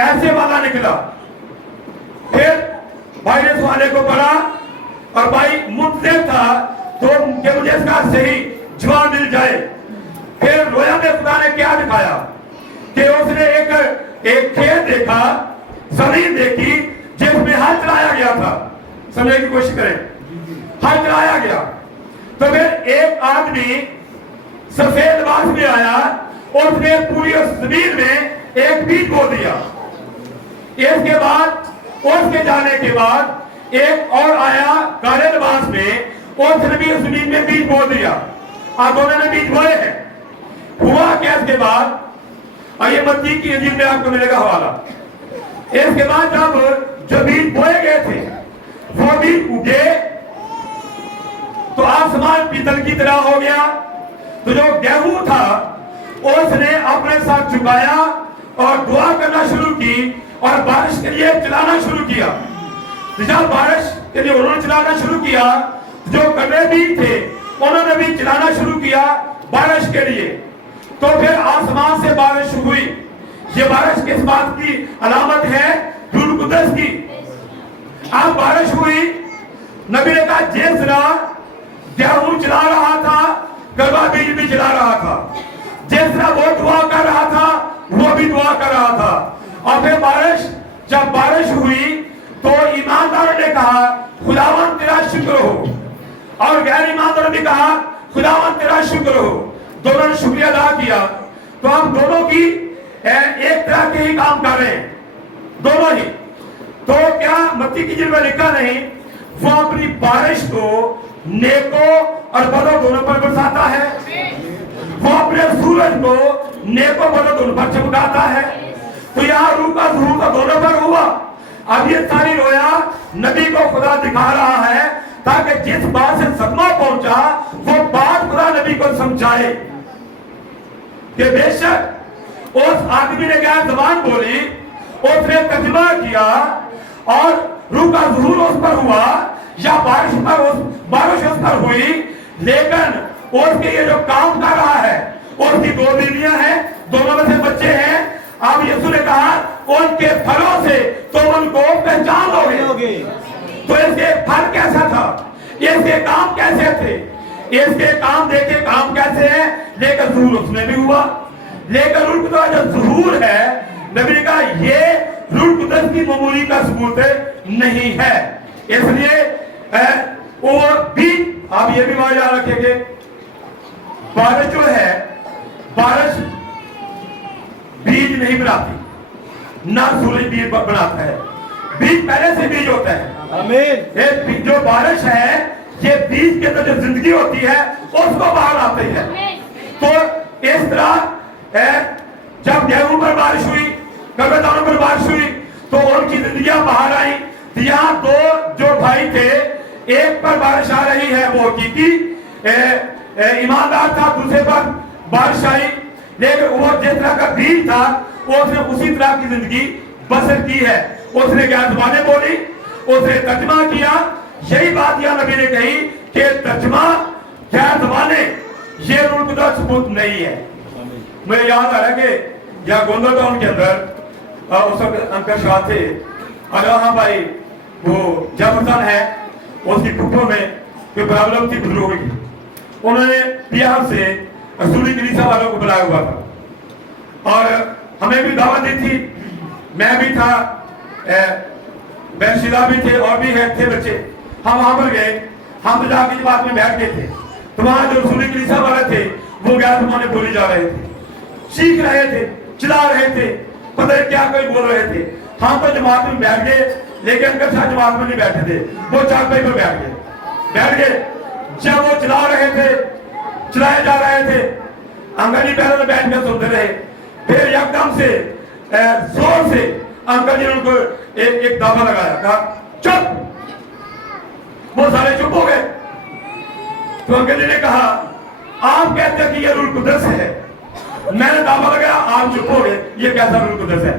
ऐसे वाला निकला। फिर भाई ने सवाले को पढ़ा और भाई मुंतज़िर था तो कि मुझे इसका सही जवाब मिल जाए। फिर रोया में खुदा ने क्या दिखाया कि उसने एक खेत देखा, जमीन देखी जिसमें हल चलाया गया था। समझने की कोशिश करें, हल चलाया गया। तो फिर एक आदमी सफेद लिबास में आया और उसने पूरी उस जमीन में एक बीज बो दिया। इसके बाद उसके जाने के बाद एक और आया काले लिबास में, उसने भी उस जमीन में बीज बो दिया। आप दोनों ने बीज बोए हैं। हुआ क्या इसके बाद? और ये मत्ती की इंजील में आपको मिलेगा हवाला। इसके बाद जब जो बीज बोए गए थे वो बीज उगे तो आसमान पीतल की तरह हो गया। तो जो गेहूं था उसने अपने साथ झुकाया और दुआ करना शुरू की और बारिश के लिए चलाना शुरू किया। जब बारिश के लिए उन्होंने चलाना शुरू किया, जो कड़वे बीज थे उन्होंने भी चलाना शुरू किया बारिश के लिए। तो फिर आसमान से बारिश हुई। ये बारिश किस बात की अलामत है? रूह कुदस की। अब बारिश हुई, नबी ने कहा जिस तरह गेहूं चला रहा था, कड़वा बीज भी चला रहा था। जिस तरह वो दुआ कर रहा था वो भी दुआ कर रहा था। और फिर जब बारिश हुई तो ईमानदारों ने कहा खुदावंद तेरा शुक्र हो, और गैर ईमानदारों ने कहा खुदावंद तेरा शुक्र हो। दोनों ने शुक्रिया अदा किया। तो हम दोनों की एक तरह के ही काम कर रहे हैं, दोनों ही। तो क्या मत्ती की जिन में लिखा नहीं, वो अपनी बारिश को नेकों और बदों दोनों पर बरसाता है। वो अपने सूरज को नेकों बदों दोनों पर चमकाता है। तो यहाँ रूह का ज़ुहूर तो दोनों पर हुआ। अब ये सारी रोया नबी को खुदा दिखा रहा है ताकि जिस बात से सदमा पहुंचा वो बात खुदा नबी को समझाए कि बेशक उस आदमी ने क्या ज़बान बोली, उसने तर्जुमा किया और रूह का ज़ुहूर उस पर हुआ या बारिश उस पर हुई, लेकिन उसके ये जो काम कर रहा है, उसकी 2 बीवियां हैं, दोनों में से बच्चे हैं। अब यीशु ने कहा उनके फलों से तुम उनको पहचान लोगे। तो इसके फल कैसा था, इसके काम कैसे थे? इसके काम देखे काम कैसे है, लेकिन ज़ुहूर उसमें भी हुआ। लेकिन रूह कुदस जो ज़ुहूर है, नबी ने कहा ये रूह कुदस की मामूली का सबूत नहीं है। इसलिए वो भी आप ये भी मान याद रखेंगे, बारिश जो है, बारिश बीज नहीं बनाती, ना सूरज बीज बनाता है। बीज पहले से बीज होता है। आमीन। जो बारिश है ये बीज के अंदर जो जिंदगी होती है उसको बाहर आती है। तो इस तरह जब गेहूं पर बारिश हुई, कड़वे दानों पर बारिश हुई तो उनकी जिंदगियां बाहर आई। तो यहाँ 2 जो भाई थे, एक पर बारिश आ रही है वो हकीकी ईमानदार था, दूसरे पर बारिश आई, लेकिन वो जिस तरह का बीज था उसने उसी तरह की जिंदगी बसर की है। उसने क्या ज़बानें बोली, उसने तर्जुमा किया। यही बात यहाँ नबी ने कही कि तर्जुमा क्या ज़बानें ये रूह कुदस सबूत नहीं है। मुझे याद आ रहा है कि यहाँ गोंदा टाउन के अंदर उस वक्त अंकल शाह थे, और हाँ भाई वो जबरदस्त है, उसकी फुटो में कोई प्रॉब्लम थी, बुजुर्गों की। उन्होंने बिहार से रसूली कलीसिया वालों को बुलाया हुआ था और हमें भी दावत दी थी। मैं भी था, बैशिदा भी थे और भी थे बच्चे। हम वहां पर गए, हम तो जाके बात में बैठ गए थे। तो वहां जो रसूल कलीसिया वाले थे वो गैर ज़बानें बोली जा रहे थे, सीख रहे थे, चिल्ला रहे थे, पता नहीं क्या कोई बोल रहे थे। हम तो जमात में बैठ गए, लेकिन उनके साथ जमात में नहीं बैठे थे, वो चारपाई पर बैठ गए। जब वो चिल्ला रहे थे, चिल्लाए जा रहे थे, अंकल जी पहले बैठ कर सुनते रहे, फिर एकदम से जोर से अंकल जी ने उनको एक दावा लगाया, कहा चुप। वो सारे चुप हो गए। तो अंकल जी ने कहा आप कहते हैं कि ये रूल कुदरत है, मैंने दावा लगाया, आप चुप हो गए, ये कैसा रूल कुदरत है?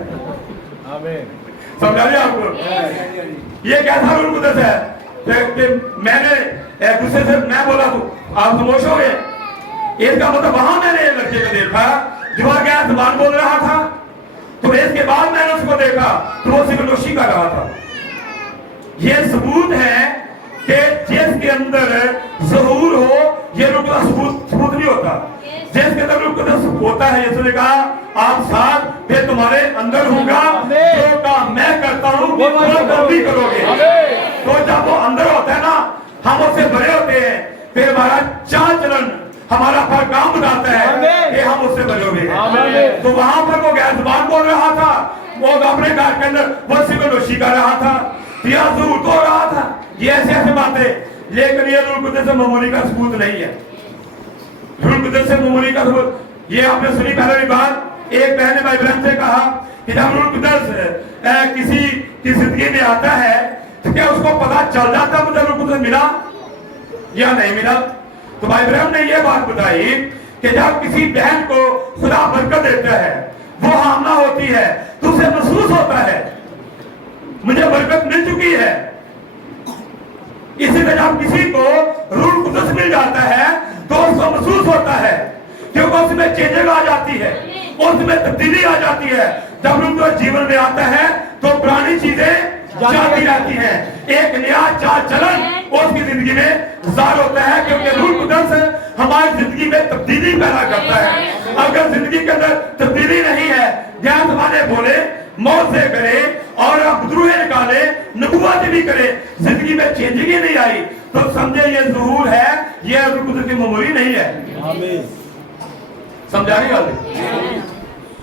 समझा लिया आपको? ये कैसा रूल कुदरत है? मैंने गुस्से से मैं बोला तो आप खामोश हो गए। इसका मतलब वहां मैंने लड़के को देखा जो गया ज़बान बोल रहा था, तो इसके बाद मैंने उसको देखा तो वो सिगनोशी कर रहा था। ये सबूत है कि जिसके अंदर ज़हूर हो, ये रुकना सबूत नहीं होता। जिसके अंदर रुकना होता है, यीशु ने कहा आप साथ फिर तुम्हारे अंदर होगा, जो काम मैं करता हूँ वो तुम भी करोगे। तो जब वो अंदर होता है ना, हम उससे बड़े होते हैं, फिर हमारा चाल चलन हमारा काम बताता है कि हम उससे बड़े हो गए। तो वहां पर वो गैर ज़बान बोल रहा था, वो अपने घर के अंदर वो सिगनोशी कर रहा था, ज़हूर हो रहा था, ये ऐसे बातें। लेकिन ये रूल कुदरत से मामूली का सबूत नहीं है। रूल कुदरत से मामूली का सबूत, ये आपने सुनी पहले भी बात, एक बहन ने भाई बहन से कहा कि जब रूल कुदरत किसी की जिंदगी में आता है तो क्या उसको पता चल जाता मुझे रूल कुदरत मिला या नहीं मिला? तो भाई ब्रह्म ने यह बात बताई कि जब किसी बहन को खुदा बरकत देता है, वो हामला होती है, तो उसे महसूस होता है मुझे बरकत मिल चुकी है। इसी तरह जब किसी को रूह कुदस मिल जाता है तो उसको महसूस होता है, क्योंकि उसमें चेंजिंग आ जाती है, उसमें तब्दीली आ जाती है। जब रूह कुदस जीवन में आता है तो पुरानी चीजें जाती रहती हैं, एक नया चाल चलन उसकी जिंदगी में ज़ाहिर होता है, क्योंकि रूह कुदस हमारी जिंदगी में तब्दीली पैदा करता है। अगर जिंदगी के अंदर तब्दीली नहीं है, ज्ञान ज़बानें बोले, मौत से करे और बदरूहे निकाले, नबूवत भी करे, जिंदगी में चेंजिंग ही नहीं आई, तो समझे ये ज़हूर है, ये रूह कुदस की मामूली नहीं है। समझा नहीं वाले?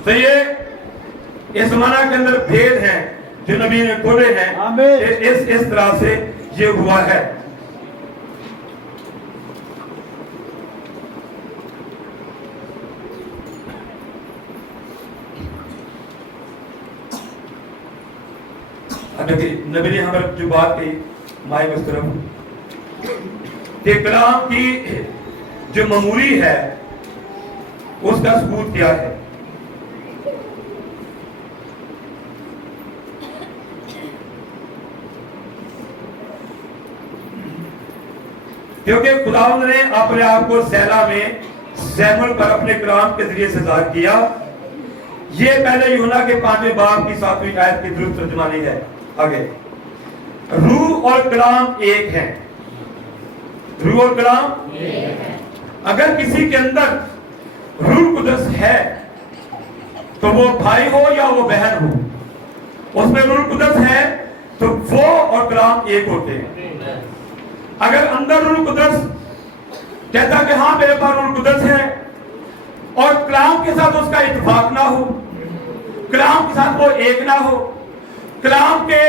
तो ये इस ज़माना के अंदर भेद हैं जो नबी ने खोले हैं, इस तरह से ये हुआ है। नबी ने हमारे जो बात की माई उस तरफ कि कलाम की जो मामूली है उसका सबूत क्या है? क्योंकि खुदावंद ने अपने आप को सैला में सैमुअल पर अपने कलाम के जरिए से ज़ाहिर किया। ये पहले यूहन्ना के 5वें बाब की 7वीं आयत की दुरुस्त तर्जुमानी है। आगे, रूह और कलाम एक है। रूह और कलाम एक है। अगर किसी के अंदर रूह कुदस है तो वो भाई हो या वो बहन हो, उसमें रूह कुदस है तो वो और कलाम एक होते हैं। अगर अंदर रूह कुदस कहता कि हाँ मेरे पास रूह कुदस है और कलाम के साथ उसका इत्तेफाक ना हो, कलाम के साथ वो एक ना हो, कलाम के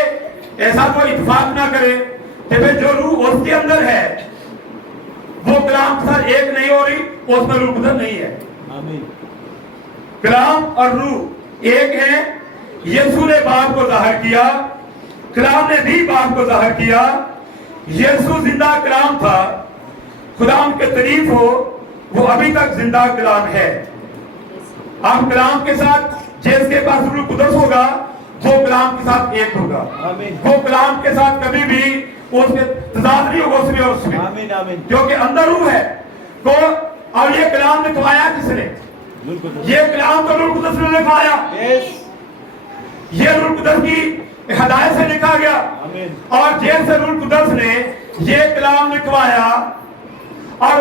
ऐसा कोई इत्तेफाक ना करे, तो फिर जो रूह उसके अंदर है वो कलाम के साथ एक नहीं हो रही, उसमें रूह कुदस नहीं है। कलाम और रूह एक है। यीशु ने बाप को ज़ाहिर किया, कलाम ने भी बाप को ज़ाहिर किया। यीशु जिंदा कलाम था, खुदाम के तारीफ हो, वो अभी तक जिंदा कलाम है। आप कलाम के साथ जिसके पास रूह कुदस होगा वो कलाम के साथ एक होगा, वो कलाम के साथ कभी भी उसके तजाद नहीं होगा उसमें और उसमें, क्योंकि अंदर रूह है। तो अब ये कलाम लिखवाया किसने? ये कलाम तो रूह कुदस ने लिखवाया। ये रूह कुदस की हिदायत से लिखा गया, और जैसे रूह कुदस ने ये कलाम लिखवाया और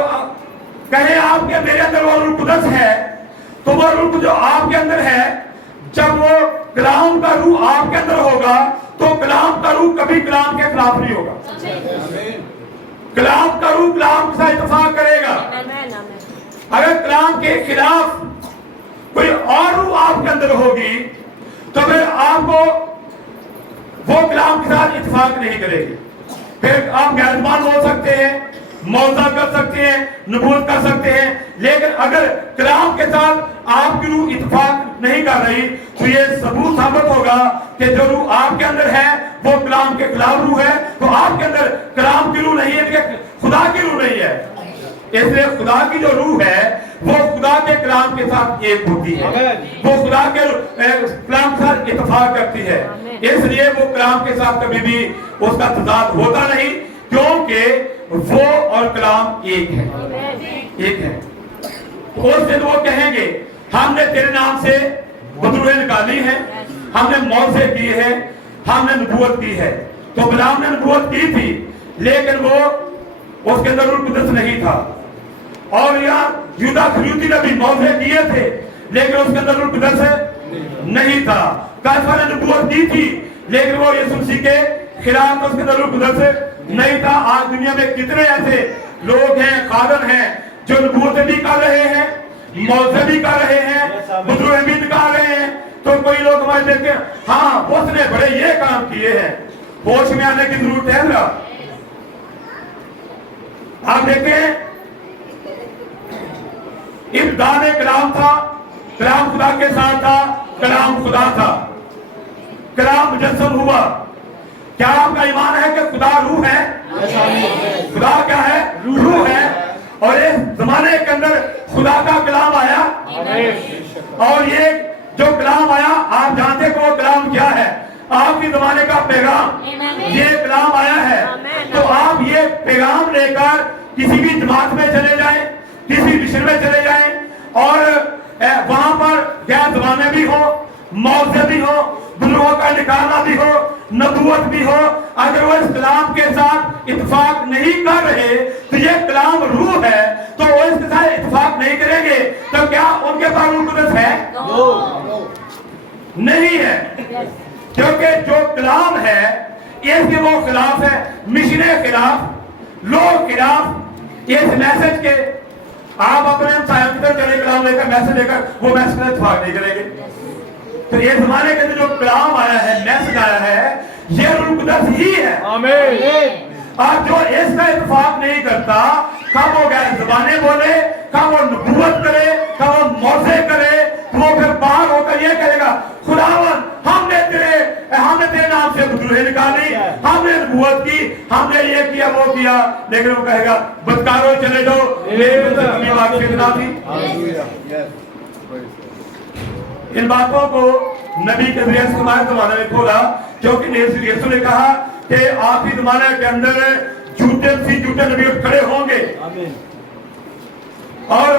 कहे आपके मेरे अंदर वो रूह कुदस है, तो वो रूह जो आपके अंदर है, जब वो कलाम का रूह आपके अंदर होगा तो कलाम का रूह कभी कलाम के खिलाफ नहीं होगा। कलाम का रूह कलाम के साथ इत्तेफाक करेगा। अगर कलाम के खिलाफ कोई और रूह आपके अंदर होगी तो फिर आपको वो कलाम के साथ इत्तेफाक नहीं करेगी। फिर आप गैरमान हो सकते हैं, मौजा कर सकते हैं, नबूवत कर सकते हैं, लेकिन अगर कलाम के साथ आपकी रूह इत्तेफाक नहीं कर रही तो ये सबूत साबित होगा कि जो रूह आपके अंदर है वो कलाम के खिलाफ रूह है। तो आपके अंदर कलाम की रूह नहीं है, खुदा की रूह नहीं है। इसलिए खुदा की जो रूह है वो खुदा के कलाम के साथ एक होती है, वो खुदा के कलाम के साथ इत्तेफाक करती है। इसलिए वो कलाम के साथ कभी भी उसका तजाद होता नहीं, क्योंकि वो और कलाम एक है, एक है। उस दिन वो कहेंगे हमने तेरे नाम से बदरूहें निकाली है, हमने मौजे की है, हमने नबूवत की है। तो गुलाम ने नबूवत की थी लेकिन वो उसके अंदर रूह कुदस नहीं था। और यहाँ यूदा खरीदी ने भी मौजे किए थे लेकिन उसके अंदर रूह कुदस नहीं था। कैफा ने नबूवत की थी लेकिन वो यीशु मसीह के खिलाफ उसके अंदर रूह कुदस नहीं था। आज दुनिया में कितने ऐसे लोग हैं, कादर हैं जो नबूवतें भी कर रहे हैं, मौजे भी कर रहे हैं, बदरूहें भी निकाल रहे हैं। तो कोई लोग हमारे देखे हाँ उसने बड़े ये काम किए हैं, होश में आने की जरूरत है ना। आप देखें इब्तिदा में कलाम था, कलाम खुदा के साथ था, कलाम खुदा था, कलाम मुजस्सम हुआ। क्या आपका ईमान है कि खुदा रूह है? खुदा क्या है? रूह है। और इस जमाने के अंदर खुदा का कलाम आया और ये जो कलाम आया आप जानते हो वो कलाम क्या है? आपके जमाने का पैगाम ये कलाम आया है। तो आप ये पैगाम लेकर किसी भी जमात में चले जाएं, किसी मिशन में चले जाएं और वहां पर गैर जमाने भी हो, मौजे भी हो, बुजुर्गों का निकालना भी हो, नबूवत भी हो, अगर वो इस कलाम के साथ इत्तेफाक नहीं कर रहे तो ये कलाम रूह है, तो वो इसके साथ इत्तेफाक नहीं करेंगे तो क्या उनके पास रूह कुदस है? नहीं है, क्योंकि जो कलाम है इसके वो खिलाफ है, मिशन खिलाफ, लोग खिलाफ। इस मैसेज के आप अपने चले कलाम लेकर मैसेज लेकर वो मैसेज में इत्तेफाक नहीं करेंगे। तो ये जमाने के अंदर जो कलाम आया है, मैसेज आया है, ये रूह कुदस ही है। आमीन। और जो इसका इत्तेफाक नहीं करता, कब वो गैर ज़बानें बोले, कब वो नबूवत करे, कब वो मौजे करे, वो फिर बाहर होकर ये कहेगा खुदावन हमने तेरे नाम से बदरूहें निकाली, हमने नबूवत की, हमने ये किया वो किया। लेकिन वो कहेगा बदकारों चले जाओ, मेरी बात कितना थी। इन बातों को नबी के जरिए से हमारे जमाने में खोला, क्योंकि यीशु ने कहा कि आखिरी जमाने के अंदर झूठे नबी खड़े होंगे और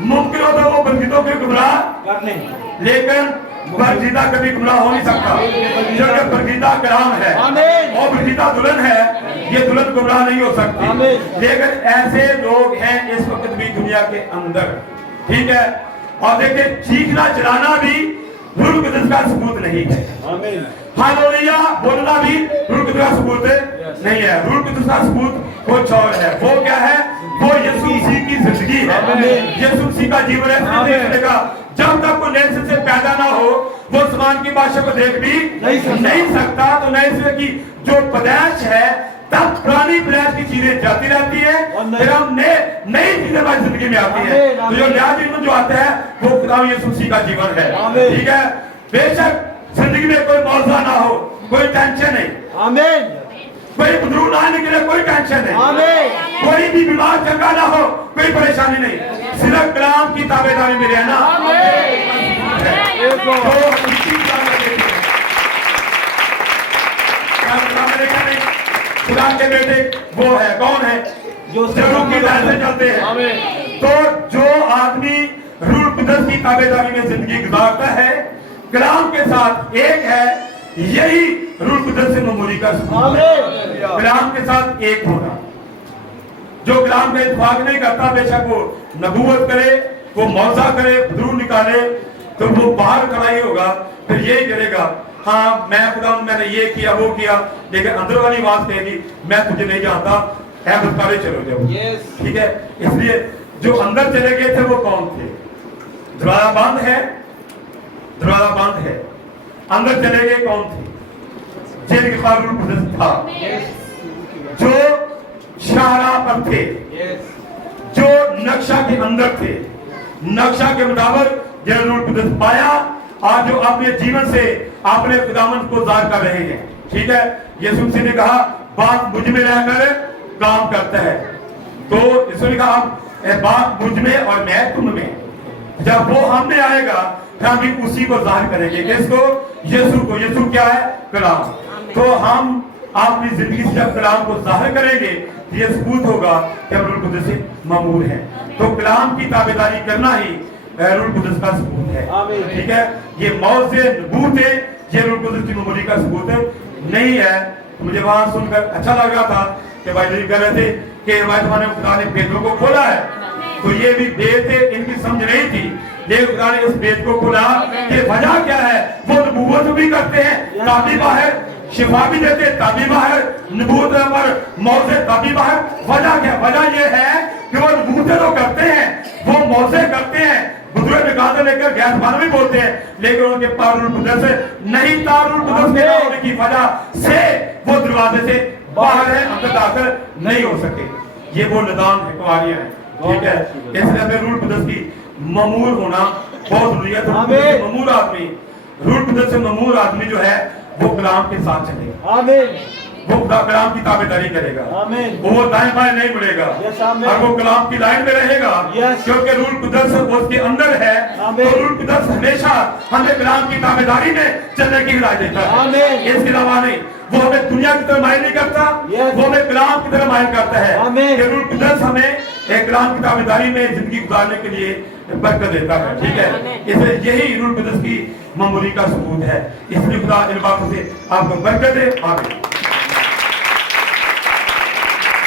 मुमकिन हो तो वो बंदितों के गुमराह करने, लेकिन बर्जीदा कभी गुमराह हो नहीं सकता, क्योंकि बर्जीदा कलाम है और बर्जीदा दुल्हन है, ये दुल्हन गुमराह नहीं हो सकती। लेकिन ऐसे लोग हैं इस वक्त भी दुनिया के अंदर, ठीक है। और देखिए चीखना चिल्लाना भी रूह कुदस का सबूत नहीं है, हालेलुया बोलना भी रूह कुदस का सबूत नहीं है। रूह कुदस का सबूत कुछ और है। वो क्या है? वो यीशु मसीह की जिंदगी है, यीशु मसीह का जीवन है। जब तक वो नए से पैदा ना हो वो आसमान की बादशाह को देख भी नहीं सकता। तो नए से की जो पैदाइश है तब पुरानी पैदाइश की चीजें जाती रहती है, फिर हम नई चीजें हमारी जिंदगी में आती है। तो जो नया जीवन जो आता है वो खुदा यीशु मसीह का जीवन है, ठीक है। बेशक जिंदगी में कोई मौजा ना हो, कोई टेंशन नहीं, आमीन। कोई बदरू ना निकले, कोई टेंशन नहीं, कोई भी बीमार चंगा ना हो, कोई परेशानी नहीं, सिर्फ कलाम की ताबेदारी में रहना। खुदा के बेटे वो है, कौन है? जो रूह की राह से चलते हैं। तो जो आदमी रूह कुदस की ताबेदारी में जिंदगी गुजारता है, कलाम के साथ एक है, यही रूह कुदस से मामूली का सबूत है। कलाम के साथ एक होना। जो कलाम का इत्तेफाक नहीं करता, बेशक वो नबूवत करे, वो मौजा करे, बदरू निकाले, तो वो बाहर खड़ा ही होगा, फिर यही करेगा हाँ मैं खुदा मैंने ये किया वो किया, लेकिन अंदर वाली आवाज कहेगी मैं तुझे नहीं जानता, बताते चलो जब, ठीक है। इसलिए जो अंदर चले गए थे वो कौन थे? दरवाजा बंद है, दरवाजा बंद है, अंदर चले गए कौन थे? जेल के पास रूल कुदस था, जो शाहराह पर थे, जो नक्शा के अंदर थे, नक्शा के मुताबिक जो रूल कुदस पाया, आज जो अपने जीवन से अपने खुदावंद को ज़ाहिर कर रहे हैं, ठीक है। यीशु मसीह ने कहा बात मुझ में रहकर काम करता है, तो यीशु ने कहा बात मुझ में और मैं तुम में, जब वो हम में आएगा फिर हम भी उसी को ज़ाहिर करेंगे। किसको? यीशु को। यीशु क्या है? कलाम। तो हम अपनी जिंदगी से जब कलाम को ज़ाहिर करेंगे ये सबूत होगा कि हम रूह कुदस से मामूर हैं। तो कलाम की ताबेदारी करना ही रूह कुदस का सबूत है, ठीक है। ये मौत से नबूत है, ये रूह कुदस की मामूली का सबूत नहीं है। मुझे वहां सुनकर अच्छा लग रहा था कि भाई जी कह रहे थे कि हमारे जमाने में खुदा ने भेदों को खोला है, तो ये भी भेद थे, इनकी समझ नहीं थी, लेकिन खुदा ने इस भेद को खोला कि वजह क्या है। वो नबूवत भी करते हैं ताबी बाहर, शिफा भी देते ताबी बाहर, नबूवत पर मौजे ताबी बाहर। वजह क्या? वजह ये है कि वो नबूवतें तो करते हैं, वो मौजे करते हैं, बुजुर्ग निकाल लेकर गैस बान भी बोलते हैं, लेकिन उनके पास रूह कुदस नहीं था। रूह कुदस के ना होने की वजह से वो दरवाजे से बाहर है, अंदर दाखिल नहीं हो सके। ये वो निदान है, कुआरियां है, ठीक है। इसलिए हमें रूह कुदस की ममूर होना बहुत जरूरी है। ममूर आदमी, रूह कुदस से ममूर आदमी जो है वो कलाम के साथ चलेगा, वो कलाम की ताबेदारी करेगा, वो दाएं बाएं नहीं मुड़ेगा, और वो कलाम की लाइन में रहेगा, क्योंकि रूह कुदस उसके अंदर है। तो रूह कुदस हमेशा हमें कलाम की ताबेदारी में चलने की हिदायत देता है, इसके अलावा नहीं। वो हमें दुनिया की तरफ माइल नहीं करता, वो हमें कलाम की तरफ माइल करता है कि रूह कुदस हमें एक कलाम की ताबेदारी में जिंदगी गुजारने के लिए बरकत देता है, ठीक है। इसलिए यही रूह कुदस की मामूली का सबूत है। इसलिए खुदा इन बातों से आपको बरकत दे। आमीन।